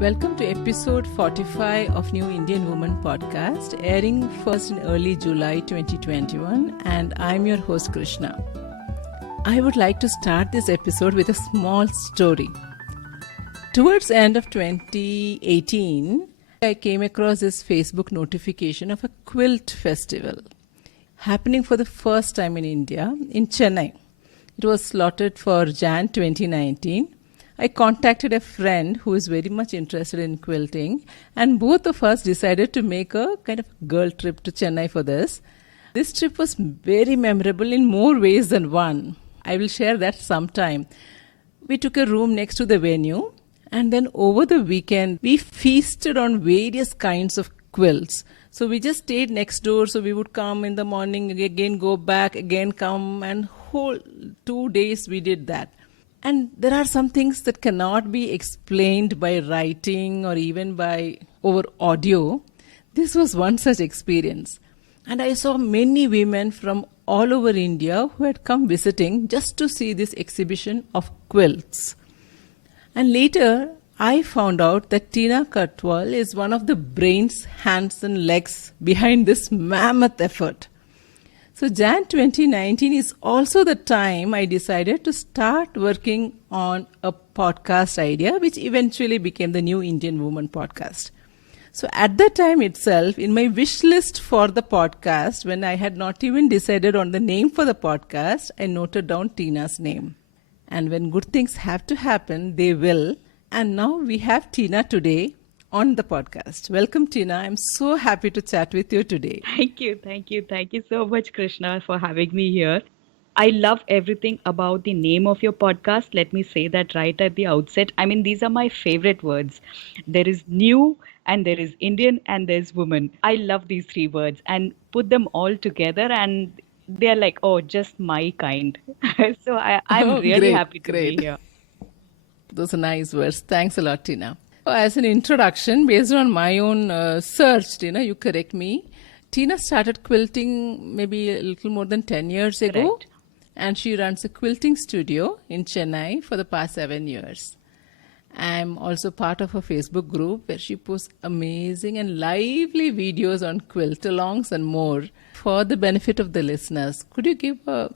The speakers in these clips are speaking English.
Welcome to episode 45 of New Indian Woman podcast, airing first in early July 2021, and I'm your host Krishna. I would like to start this episode with a small story. Towards the end of 2018, I came across this Facebook notification of a quilt festival happening for the first time in India, in Chennai. It was slotted for Jan 2019. I contacted a friend who is very much interested in quilting, and both of us decided to make a kind of girl trip to Chennai for this. This trip was very memorable in more ways than one. I will share that sometime. We took a room next to the venue, and then over the weekend, we feasted on various kinds of quilts. So we just stayed next door, so we would come in the morning, again go back, again come, and whole 2 days we did that. And there are some things that cannot be explained by writing or even by over audio. This was one such experience. And I saw many women from all over India who had come visiting just to see this exhibition of quilts. And later, I found out that Tina Katwal is one of the brains, hands and legs behind this mammoth effort. So Jan 2019 is also the time I decided to start working on a podcast idea, which eventually became the New Indian Woman podcast. So at that time itself, in my wish list for the podcast, when I had not even decided on the name for the podcast, I noted down Tina's name. And when good things have to happen, they will. And now we have Tina today on the podcast. Welcome, Tina. I'm so happy to chat with you today. Thank you so much, Krishna, for having me here. I love everything about the name of your podcast. Let me say that right at the outset. I mean, these are my favorite words. There is new, and there is Indian, and there's woman. I love these three words and put them all together, and they're like, oh, just my kind. So I'm really happy to be here. Those are nice words. Thanks a lot, Tina. As an introduction, based on my own search, Tina, you correct me. Tina started quilting maybe a little more than 10 years ago. Correct. And she runs a quilting studio in Chennai for the past 7 years. I'm also part of a Facebook group where she posts amazing and lively videos on quilt-alongs and more for the benefit of the listeners. Could you give a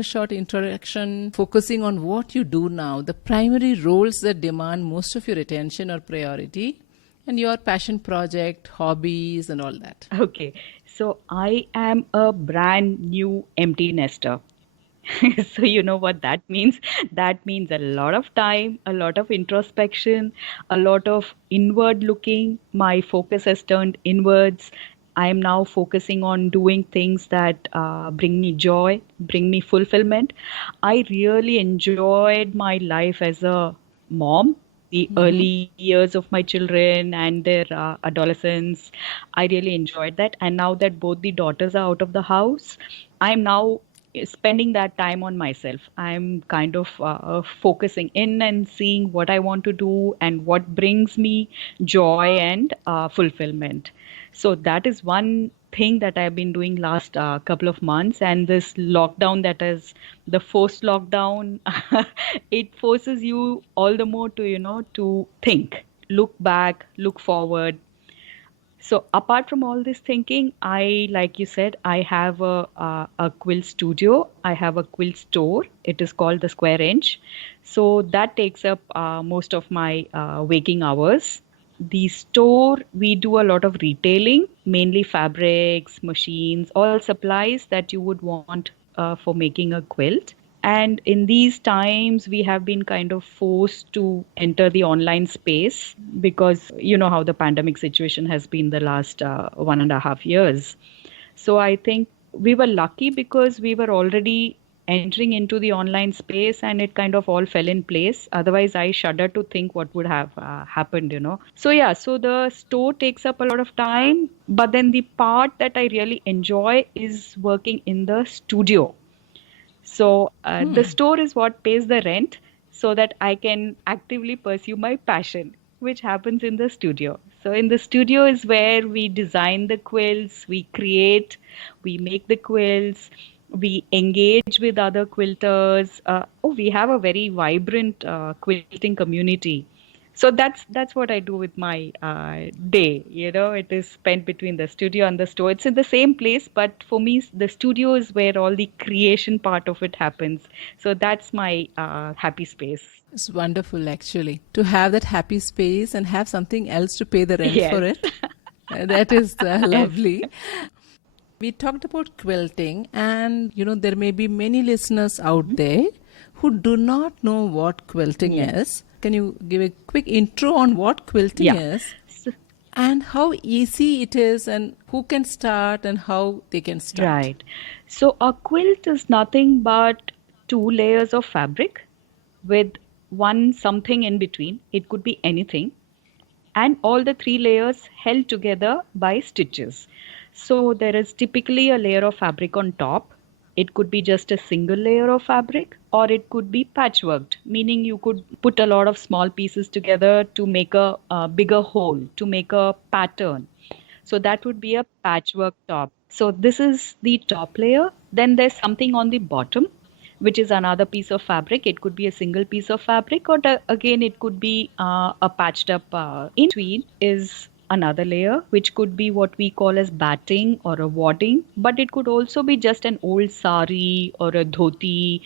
short introduction focusing on what you do now, the primary roles that demand most of your attention or priority, and your passion project, hobbies, and all that? Okay, so I am a brand new empty nester. So you know what that means? That means a lot of time, a lot of introspection, a lot of inward looking. My focus has turned inwards. I am now focusing on doing things that bring me joy, bring me fulfillment. I really enjoyed my life as a mom, the early years of my children and their adolescence. I really enjoyed that. And now that both the daughters are out of the house, I'm now spending that time on myself. I'm kind of focusing in and seeing what I want to do and what brings me joy and fulfillment. So that is one thing that I've been doing last couple of months. And this lockdown, that is the forced lockdown, it forces you all the more to, to think, look back, look forward. So apart from all this thinking, like you said, I have a quilt studio. I have a quilt store. It is called the Square Inch. So that takes up most of my waking hours. The store, we do a lot of retailing, mainly fabrics, machines, all supplies that you would want for making a quilt. And in these times, we have been kind of forced to enter the online space because you know how the pandemic situation has been the last 1.5 years. So I think we were lucky because we were already entering into the online space and it kind of all fell in place. Otherwise, I shudder to think what would have happened. So yeah, so the store takes up a lot of time, but then the part that I really enjoy is working in the studio. So the store is what pays the rent so that I can actively pursue my passion, which happens in the studio. So in the studio is where we design the quilts, we create, we make the quilts, we engage with other quilters. We have a very vibrant quilting community. So that's what I do with my day. It is spent between the studio and the store. It's in the same place, but for me, the studio is where all the creation part of it happens. So that's my happy space. It's wonderful, actually, to have that happy space and have something else to pay the rent for Yes. it. That is Yes. lovely. We talked about quilting, and there may be many listeners out there who do not know what quilting Yes. is. Can you give a quick intro on what quilting Yeah. is So, and how easy it is, and who can start and how they can start? right. So a quilt is nothing but two layers of fabric with one something in between. It could be anything. And all the three layers held together by stitches. So there is typically a layer of fabric on top. It could be just a single layer of fabric, or it could be patchworked, meaning you could put a lot of small pieces together to make a bigger whole, to make a pattern. So that would be a patchwork top. So this is the top layer. Then there's something on the bottom, which is another piece of fabric. It could be a single piece of fabric, or again, it could be a patched up. In between is another layer, which could be what we call as batting or a wadding, but it could also be just an old sari or a dhoti,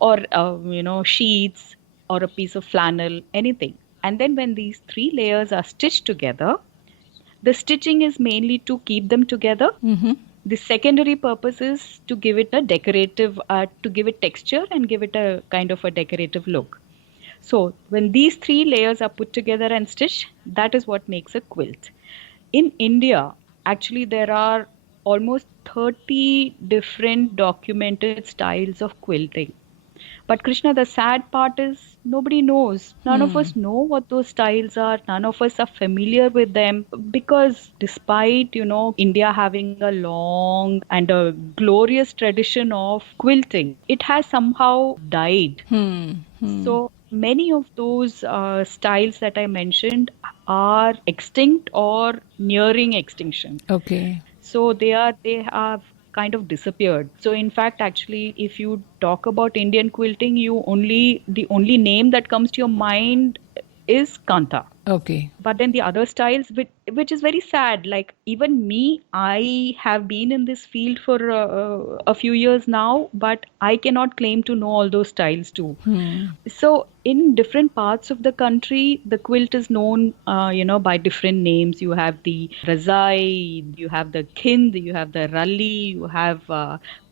or sheets or a piece of flannel, anything. And then when these three layers are stitched together, the stitching is mainly to keep them together. The secondary purpose is to give it a decorative, to give it texture and give it a kind of a decorative look. So when these three layers are put together and stitched, that is what makes a quilt. In India, actually, there are almost 30 different documented styles of quilting. But Krishna, the sad part is nobody knows. None of us know what those styles are. None of us are familiar with them because despite, India having a long and a glorious tradition of quilting, it has somehow died. So many of those styles that I mentioned are extinct or nearing extinction. Okay. So they have kind of disappeared. So in fact, actually, if you talk about Indian quilting, the only name that comes to your mind is Kanta. Okay. But then the other styles, which is very sad. Like even me, I have been in this field for a few years now, but I cannot claim to know all those styles too. So in different parts of the country, the quilt is known, by different names. You have the Razai, you have the Khind, you have the Ralli, you have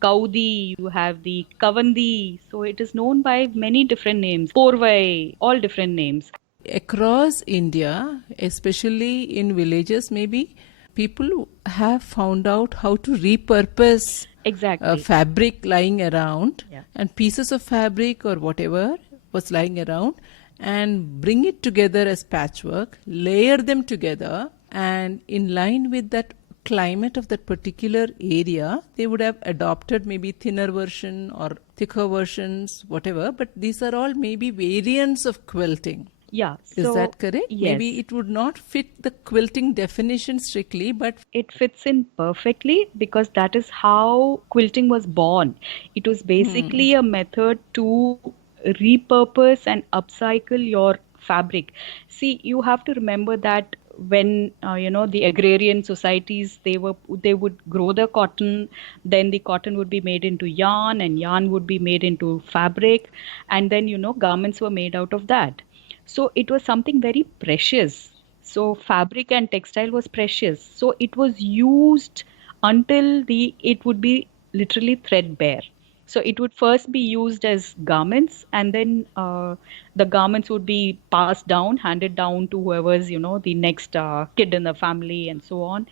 Kaudi, you have the Kavandi. So it is known by many different names. Porvai, all different names. Across India, especially in villages, maybe people have found out how to repurpose Exactly. fabric lying around Yeah. and pieces of fabric or whatever was lying around and bring it together as patchwork, layer them together, and in line with that climate of that particular area, they would have adopted maybe thinner version or thicker versions, whatever, but these are all maybe variants of quilting. Yeah. Is So, that correct? yes. Maybe it would not fit the quilting definition strictly, but It fits in perfectly because that is how quilting was born. It was basically a method to repurpose and upcycle your fabric. See, you have to remember that when the agrarian societies, they would grow the cotton, then the cotton would be made into yarn, and yarn would be made into fabric, and then garments were made out of that. So it was something very precious. So fabric and textile was precious. So it was used until it would be literally threadbare. So it would first be used as garments, and then the garments would be passed down, handed down to whoever's the next kid in the family, and so on.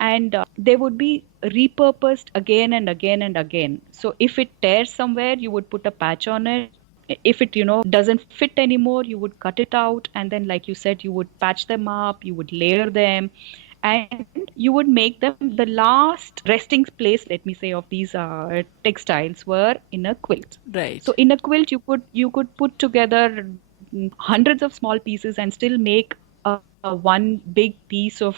And they would be repurposed again and again and again. So if it tears somewhere, you would put a patch on it. If it doesn't fit anymore, you would cut it out, and then like you said, you would patch them up, you would layer them, and you would make them. The last resting place, let me say, of these textiles were in a quilt. right. So in a quilt, you could put together hundreds of small pieces and still make a one big piece of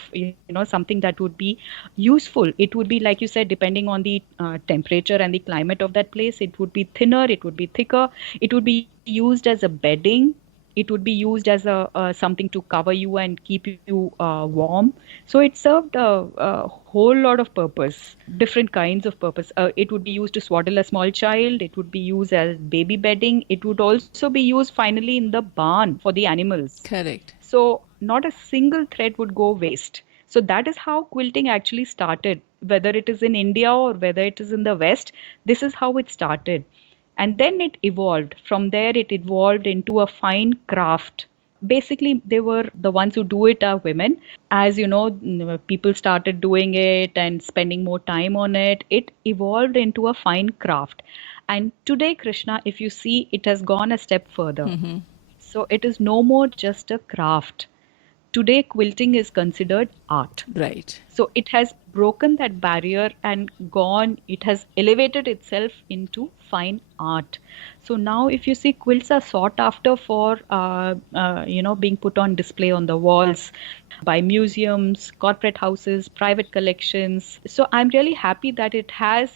something that would be useful. It would be, like you said, depending on the temperature and the climate of that place, it would be thinner, it would be thicker, it would be used as a bedding, It would be used as a something to cover you and keep you warm. So it served a whole lot of purpose, different kinds of purpose. It would be used to swaddle a small child. It would be used as baby bedding. It would also be used finally in the barn for the animals. Correct. So not a single thread would go waste. So that is how quilting actually started. Whether it is in India or whether it is in the West, this is how it started. And then it evolved. From there, it evolved into a fine craft. Basically, they were the ones who do it are women. As you know, people started doing it and spending more time on it. It evolved into a fine craft. And today, Krishna, if you see, it has gone a step further. So it is no more just a craft. Today, quilting is considered art. Right. So it has broken that barrier and gone, it has elevated itself into fine art. So now, if you see, quilts are sought after for, being put on display on the walls by museums, corporate houses, private collections. So I'm really happy that it has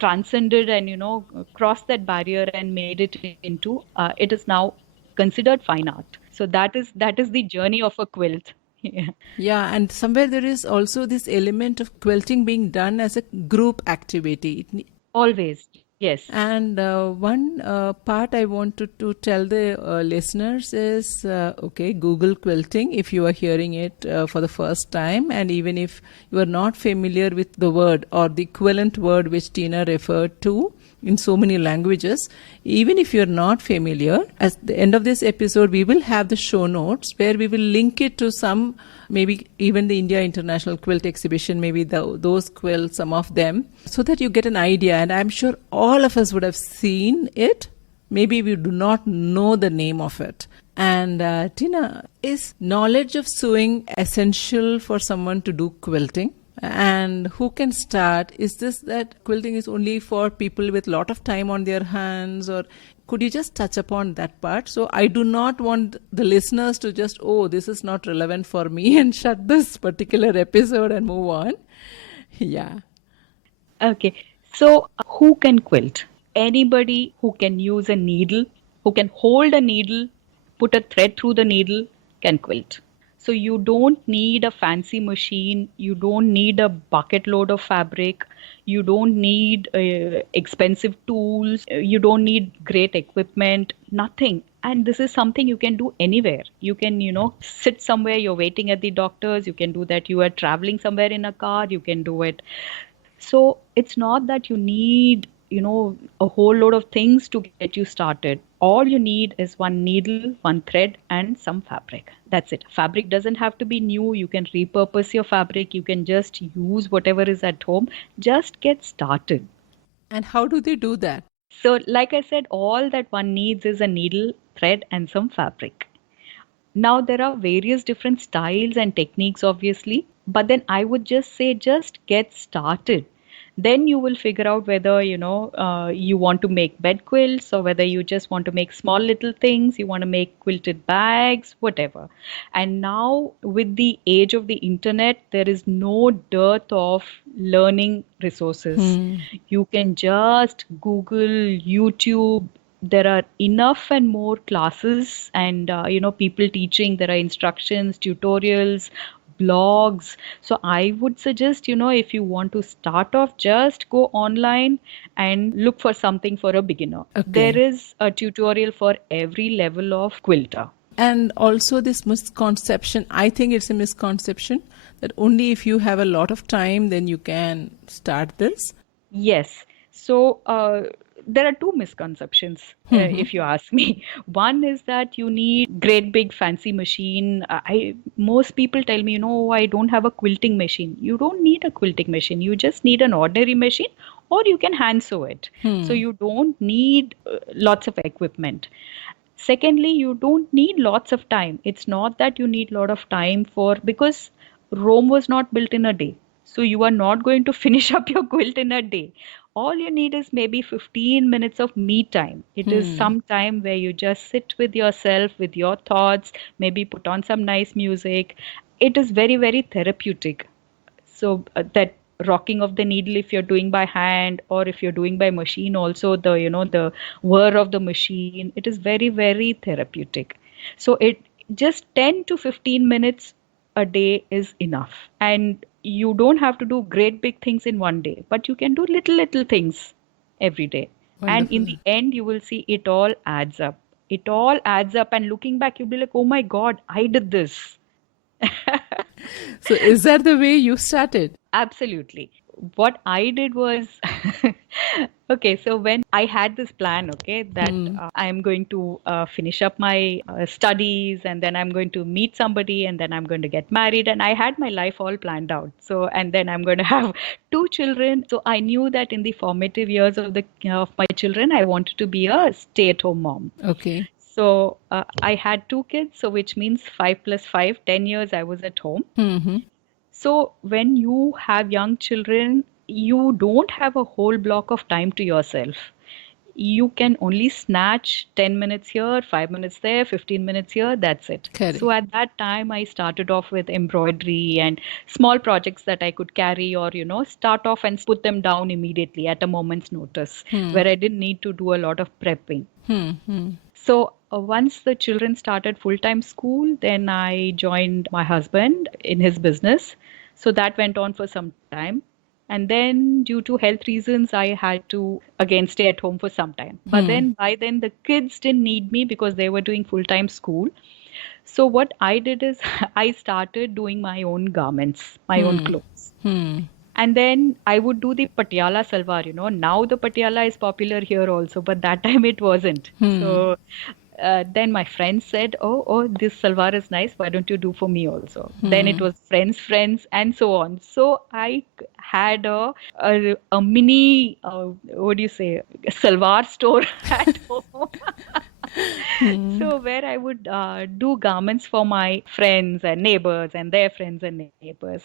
transcended and, crossed that barrier and made it into, it is now considered fine art. So that is the journey of a quilt. Yeah. Yeah, and somewhere there is also this element of quilting being done as a group activity. Always, yes. And one part I wanted to tell the listeners is okay, Google quilting if you are hearing it for the first time, and even if you are not familiar with the word or the equivalent word which Tina referred to in so many languages, even if you're not familiar, at the end of this episode, we will have the show notes where we will link it to some, maybe even the India International Quilt Exhibition, maybe those quilts, some of them, so that you get an idea. And I'm sure all of us would have seen it. Maybe we do not know the name of it. And Tina, is knowledge of sewing essential for someone to do quilting? And who can start? Is this that quilting is only for people with a lot of time on their hands, or could you just touch upon that part? So I do not want the listeners to just, oh, this is not relevant for me and shut this particular episode and move on. Yeah. Okay. So who can quilt? Anybody who can use a needle, who can hold a needle, put a thread through the needle, can quilt. So you don't need a fancy machine, you don't need a bucket load of fabric, you don't need expensive tools, you don't need great equipment, nothing. And this is something you can do anywhere. You can, sit somewhere, you're waiting at the doctor's, you can do that. You are traveling somewhere in a car, you can do it. So it's not that you need, a whole load of things to get you started. All you need is one needle, one thread, and some fabric. That's it. Fabric doesn't have to be new. You can repurpose your fabric. You can just use whatever is at home. Just get started. And how do they do that? So, like I said, all that one needs is a needle, thread, and some fabric. Now, there are various different styles and techniques, obviously, but then I would just say just get started. Then you will figure out whether you want to make bed quilts, or whether you just want to make small little things, you want to make quilted bags, whatever. And now with the age of the internet, there is no dearth of learning resources. You can just Google, YouTube. There are enough and more classes and people teaching. There are instructions, tutorials, blogs. So I would suggest, if you want to start off, just go online and look for something for a beginner. Okay. There is a tutorial for every level of quilter. And also this misconception, I think it's a misconception that only if you have a lot of time, then you can start this. Yes. So there are two misconceptions, if you ask me. One is that you need great big fancy machine. Most people tell me, I don't have a quilting machine. You don't need a quilting machine. You just need an ordinary machine, or you can hand sew it. So you don't need lots of equipment. Secondly, you don't need lots of time. It's not that you need a lot of time because Rome was not built in a day. So you are not going to finish up your quilt in a day. All you need is maybe 15 minutes of me time. It is some time where you just sit with yourself, with your thoughts, maybe put on some nice music. It is very, very therapeutic. So that rocking of the needle, if you're doing by hand or if you're doing by machine, also the whir of the machine, it is very, very therapeutic. So it just 10 to 15 minutes a day is enough. And you don't have to do great big things in one day, but you can do little things every day. And in Wonderful. the end, you will see it all adds up. It all adds up. And looking back, you'll be like, oh my God, I did this. So, is that the way you started? Absolutely. What I did was, okay, so when I had this plan, okay, that Hmm. I am going to finish up my studies and then I'm going to meet somebody and then I'm going to get married. And I had my life all planned out. So, and then I'm going to have two children. So I knew that in the formative years of my children, I wanted to be a stay-at-home mom. Okay. So I had two kids, so which means 5 plus 5, 10 years I was at home. Hmm. So when you have young children, you don't have a whole block of time to yourself. You can only snatch 10 minutes here, 5 minutes there, 15 minutes here, that's it. So Correct. at that time, I started off with embroidery and small projects that I could carry or, start off and put them down immediately at a moment's notice, Hmm. where I didn't need to do a lot of prepping. Hmm. Hmm. So once the children started full-time school, then I joined my husband in his business. So that went on for some time. And then due to health reasons, I had to again stay at home for some time. But Hmm. then by then the kids didn't need me because they were doing full-time school. So what I did is I started doing my own garments, my own Hmm. clothes. Hmm. And then I would do the Patiala salwar. Now the Patiala is popular here also, but that time it wasn't. Hmm. So then my friend said, oh, this salwar is nice. Why don't you do for me also? Then it Hmm. was friends, and so on. So I had a mini, what do you say, salwar store at home. Hmm. So where I would do garments for my friends and neighbors and their friends and neighbors.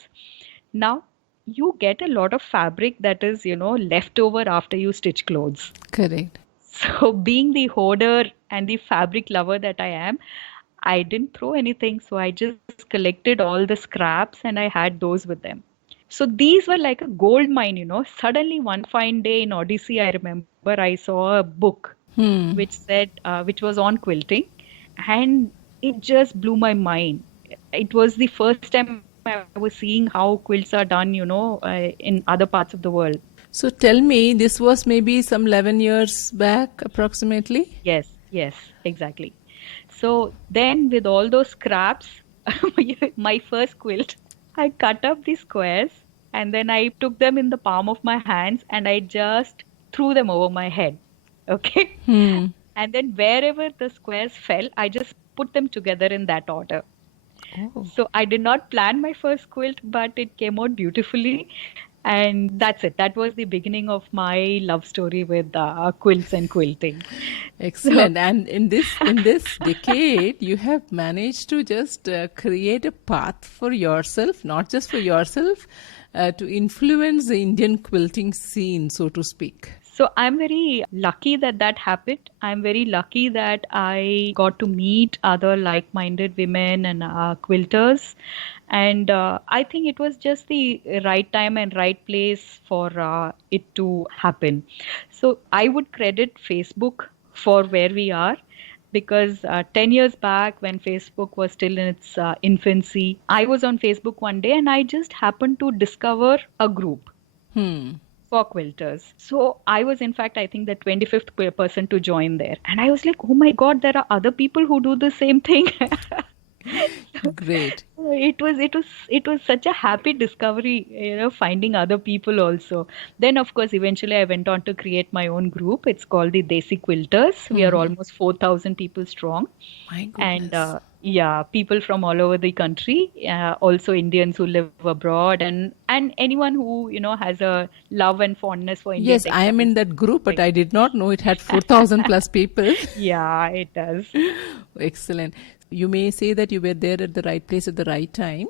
Now, you get a lot of fabric that is, left over after you stitch clothes. Correct. So, being the hoarder and the fabric lover that I am, I didn't throw anything. So, I just collected all the scraps and I had those with them. So, these were like a gold mine. Suddenly, one fine day in Odyssey, I remember I saw a book Hmm. which which was on quilting, and it just blew my mind. It was the first time I was seeing how quilts are done, in other parts of the world. So tell me, this was maybe some 11 years back approximately? Yes, exactly. So then with all those scraps, my first quilt, I cut up the squares and then I took them in the palm of my hands and I just threw them over my head. Okay. Hmm. And then wherever the squares fell, I just put them together in that order. Oh. So I did not plan my first quilt, but it came out beautifully. And that's it. That was the beginning of my love story with quilts and quilting. So, Excellent. And in this decade, you have managed to just create a path for yourself, not just for yourself, to influence the Indian quilting scene, so to speak. so I'm very lucky that that happened. I'm very lucky that I got to meet other like-minded women and quilters. And I think it was just the right time and right place for it to happen. So I would credit Facebook for where we are because 10 years back, when Facebook was still in its infancy, I was on Facebook one day and I just happened to discover a group Hmm. for quilters. So I was, in fact, I think the 25th person to join there. And I was like, oh my God, there are other people who do the same thing. Great. It was such a happy discovery, finding other people also. Then of course eventually I went on to create my own group. It's called the Desi Quilters. We are Hmm. almost 4,000 people strong, My and goodness. yeah, people from all over the country, also Indians who live abroad, and anyone who has a love and fondness for Indian Yes, I am in textiles. that group, but I did not know it had 4,000 plus people. Yeah, it does. Excellent. You may say that you were there at the right place at the right time,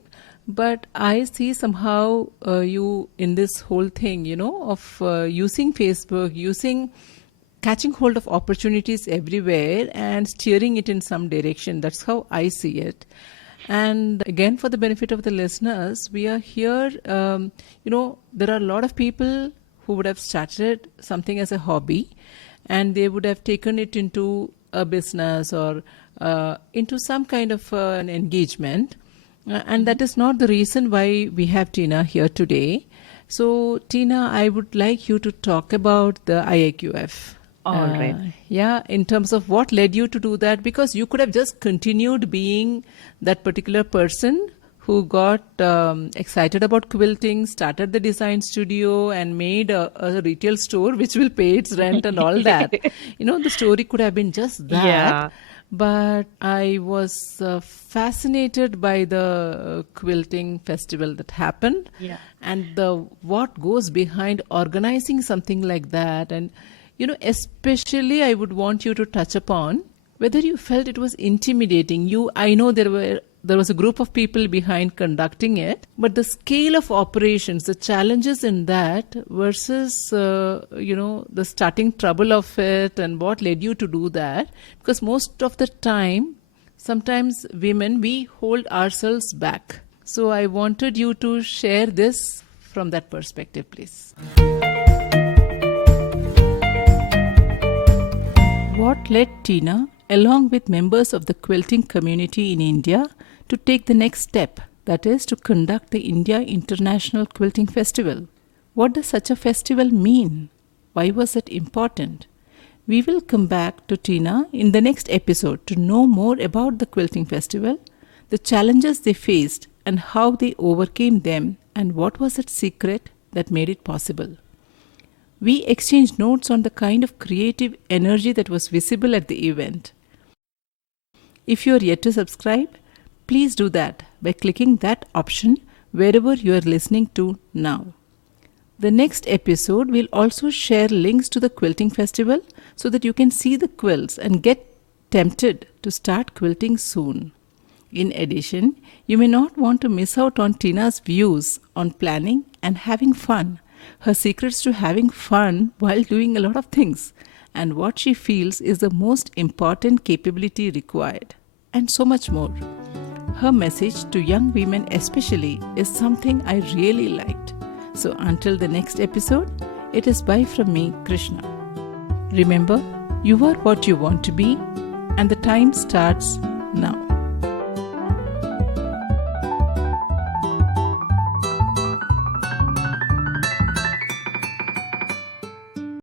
but I see somehow you in this whole thing, of using Facebook, catching hold of opportunities everywhere and steering it in some direction. That's how I see it. And again, for the benefit of the listeners, we are here. There are a lot of people who would have started something as a hobby and they would have taken it into a business or into some kind of an engagement. And that is not the reason why we have Tina here today. So, Tina, I would like you to talk about the IIQF. All right. Yeah, in terms of what led you to do that, because you could have just continued being that particular person who got excited about quilting, started the design studio, and made a retail store which will pay its rent and all that. The story could have been just that. Yeah. But I was fascinated by the quilting festival that happened, Yeah. and the what goes behind organizing something like that. And especially I would want you to touch upon whether you felt it was intimidating. I know there was a group of people behind conducting it, but the scale of operations, the challenges in that versus, the starting trouble of it and what led you to do that. Because most of the time, sometimes women, we hold ourselves back. So I wanted you to share this from that perspective, please. What led Tina, along with members of the quilting community in India, to take the next step, that is to conduct the India International Quilting Festival? What does such a festival mean? Why was it important? We will come back to Tina in the next episode to know more about the quilting festival, the challenges they faced and how they overcame them, and what was its secret that made it possible. We exchanged notes on the kind of creative energy that was visible at the event. If you are yet to subscribe, please do that by clicking that option wherever you are listening to now. The next episode will also share links to the quilting festival so that you can see the quilts and get tempted to start quilting soon. In addition, you may not want to miss out on Tina's views on planning and having fun, her secrets to having fun while doing a lot of things, and what she feels is the most important capability required, and so much more. Her message to young women especially is something I really liked. So until the next episode, it is bye from me, Krishna. Remember, you are what you want to be, and the time starts now.